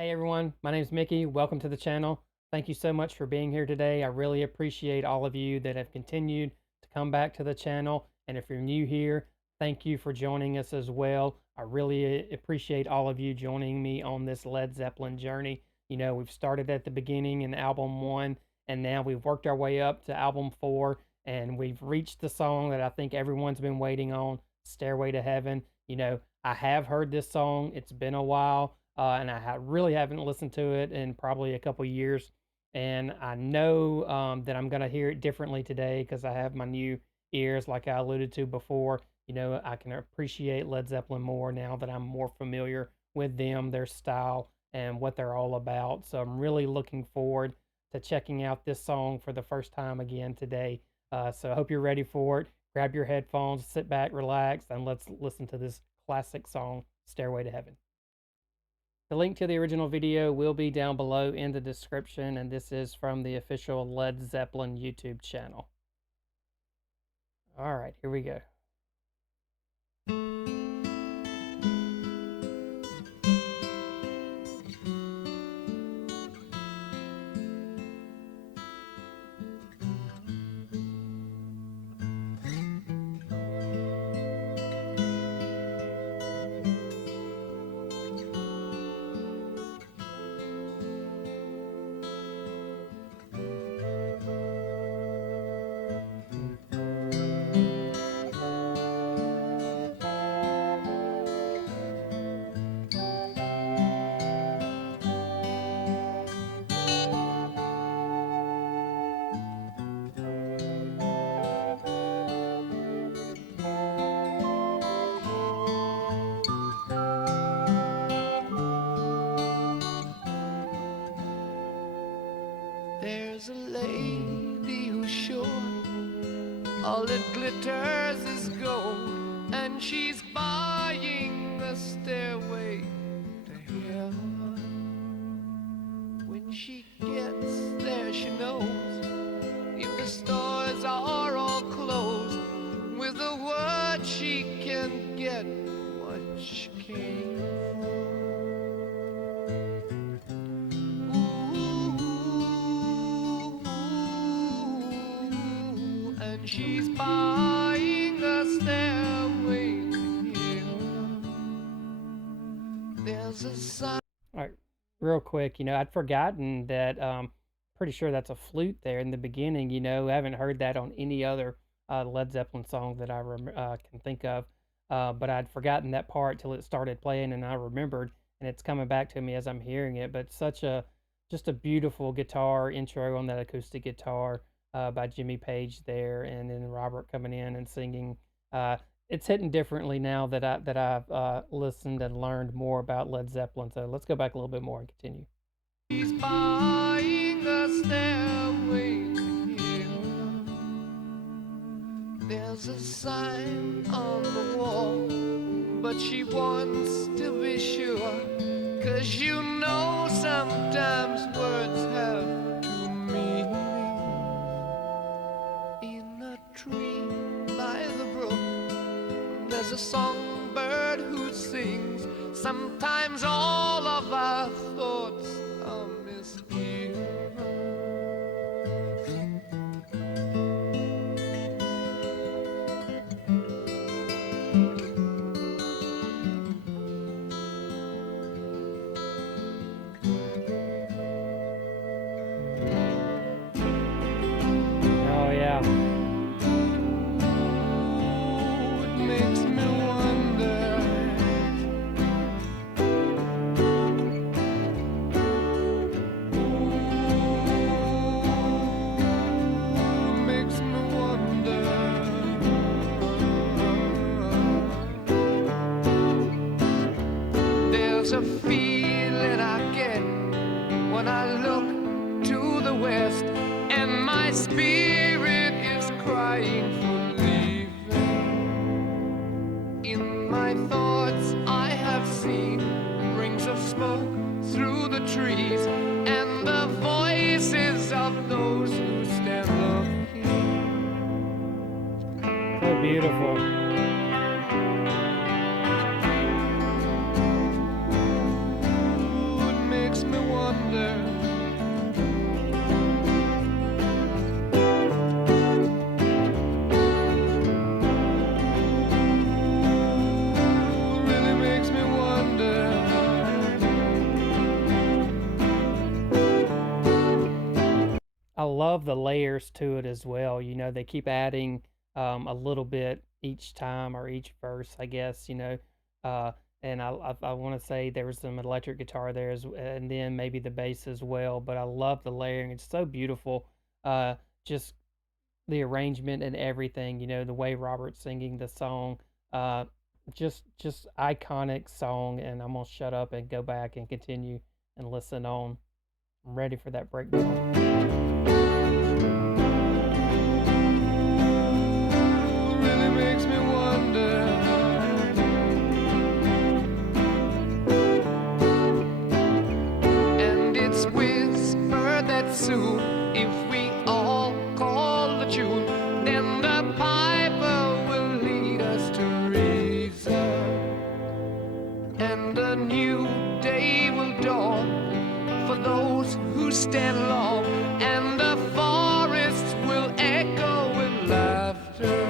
Hey everyone, my name is Mickey. Welcome to the channel. Thank you so much for being here today. I really appreciate all of you that have continued to come back to the channel. And if you're new here, thank you for joining us as well. I really appreciate all of you joining me on this Led Zeppelin journey. You know, we've started at the beginning in album 1, and now we've worked our way up to album 4, and we've reached the song that I think everyone's been waiting on, Stairway to Heaven. You know, I have heard this song. It's been a while. And I really haven't listened to it in probably a couple years. And I know that I'm going to hear it differently today because I have my new ears, like I alluded to before. You know, I can appreciate Led Zeppelin more now that I'm more familiar with them, their style, and what they're all about. So I'm really looking forward to checking out this song for the first time again today. So I hope you're ready for it. Grab your headphones, sit back, relax, and let's listen to this classic song, Stairway to Heaven. The link to the original video will be down below in the description, and this is from the official Led Zeppelin YouTube channel. All right, here we go. There's a lady who's sure all that glitters is gold, and she's buying a stairway to heaven. When she gets there, she knows if the stores are all closed, with a word she can get what she came for. She's buying a stairway to heaven. There's a sign. All right, real quick, you know, I'd forgotten that, pretty sure that's a flute there in the beginning. You know, I haven't heard that on any other Led Zeppelin song that I can think of. But I'd forgotten that part till it started playing, and I remembered, and it's coming back to me as I'm hearing it. But just a beautiful guitar intro on that acoustic guitar by Jimmy Page there, and then Robert coming in and singing. It's hitting differently now that I've listened and learned more about Led Zeppelin. So let's go back a little bit more and continue. She's buying a stairway to heaven. There's a sign on the wall, but she wants to be sure, 'cause you know sometimes words have two meanings. In a tree by the brook, there's a songbird who sings. Sometimes all of our thoughts are misgiven. Oh yeah. It makes me wonder. Makes me wonder. There's a feeling I get when I look to the west, and my spirit is crying for leaving. In my thoughts I have seen rings of smoke through the trees, and the voices of those who stand looking. So beautiful. Ooh, it makes I love the layers to it as well. You know, they keep adding a little bit each time or each verse, I guess. Uh, and I want to say there was some electric guitar there, and then maybe the bass as well. But I love the layering; it's so beautiful. Just the arrangement and everything. You know, the way Robert's singing the song. Uh, just iconic song. And I'm gonna shut up and go back and continue and listen on. I'm ready for that breakdown. Really makes me wonder. And it's whispered that soon, if we all call the tune, then the piper will lead us to reason, and a new day will dawn for those who stand long, and the forests will echo with laughter.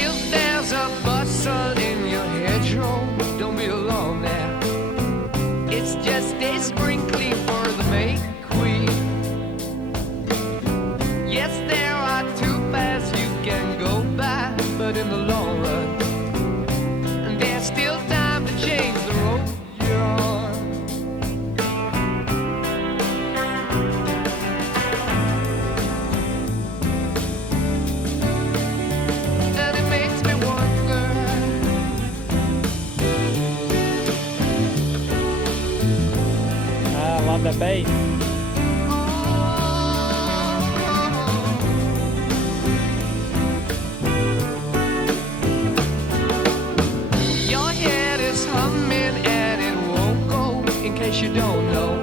If there's a bustle in your hedgerow, don't be alarmed now. It's just a sprinkling for the May Queen. Yes, there are two paths you can go by, but in the long run, there's still time to change the road you're on. And it makes me wonder. I love that bass. Your head is humming and it won't go. In case you don't know,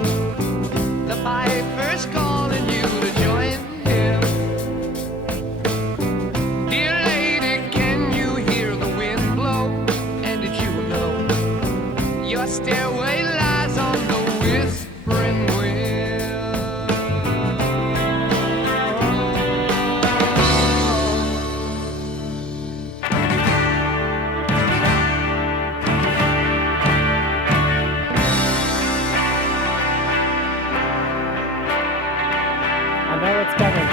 the piper's calling you to join him. Dear lady, can you hear the wind blow? And did you know your stairway lies on the whispering wind? I know it's coming.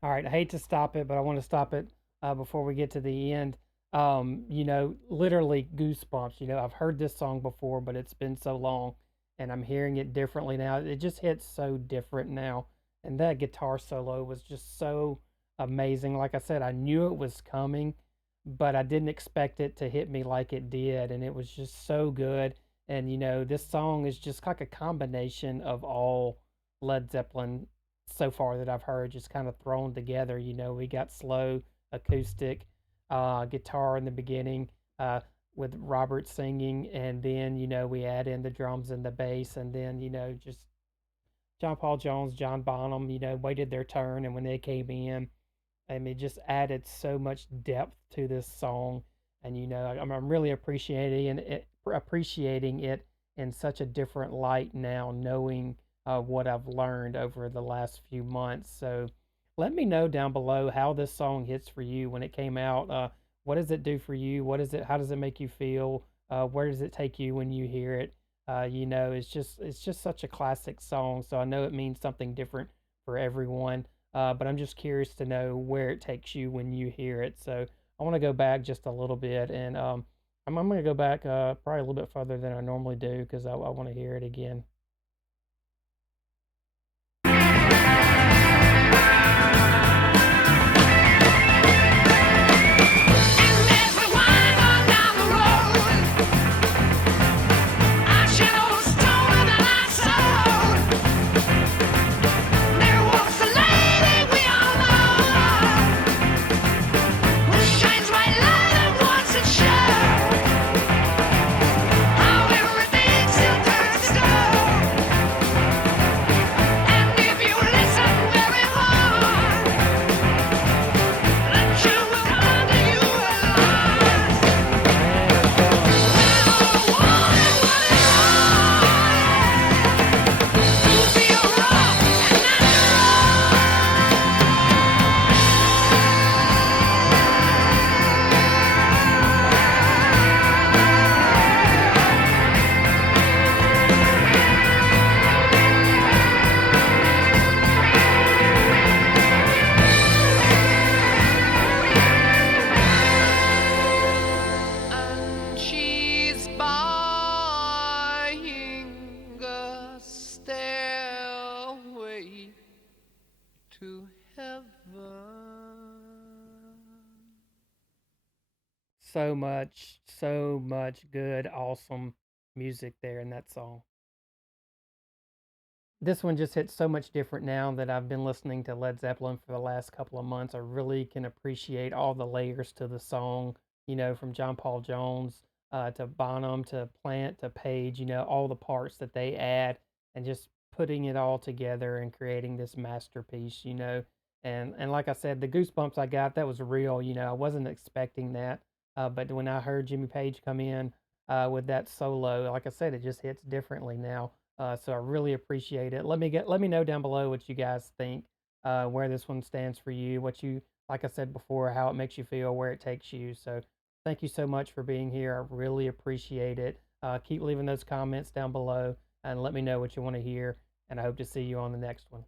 All right, I hate to stop it, but I want to stop it before we get to the end. Literally goosebumps. I've heard this song before, but it's been so long, and I'm hearing it differently now. It just hits so different now, and that guitar solo was just so amazing. Like I said, I knew it was coming, but I didn't expect it to hit me like it did, and it was just so good. And this song is just like a combination of all Led Zeppelin so far that I've heard, just kind of thrown together. We got slow acoustic guitar in the beginning, with Robert singing, and then we add in the drums and the bass, and then just John Paul Jones, John Bonham, waited their turn, and when they came in, I mean, just added so much depth to this song, and I'm really appreciating it in such a different light now, knowing what I've learned over the last few months. So, let me know down below how this song hits for you when it came out. What does it do for you? What is it? How does it make you feel? Where does it take you when you hear it? It's just such a classic song, so I know it means something different for everyone. But I'm just curious to know where it takes you when you hear it. So I want to go back just a little bit, and I'm going to go back probably a little bit further than I normally do because I want to hear it again. And as we wind on down the road, our shadows taller than our soul. There walks a lady we all know, who shines bright light and wants to show how everything still turns to gold. And if you listen very hard, the truth will come to you at last. And she's buying a stairway to heaven. So much good, awesome music there in that song. This one just hits so much different now that I've been listening to Led Zeppelin for the last couple of months. I really can appreciate all the layers to the song, from John Paul Jones to Bonham to Plant to Page, all the parts that they add and just putting it all together and creating this masterpiece. And like I said, the goosebumps I got, that was real. I wasn't expecting that. But when I heard Jimmy Page come in with that solo, like I said, it just hits differently now. So I really appreciate it. Let me know down below what you guys think, where this one stands for you, what you like I said before, how it makes you feel, where it takes you. So thank you so much for being here. I really appreciate it. Keep leaving those comments down below and let me know what you want to hear. And I hope to see you on the next one.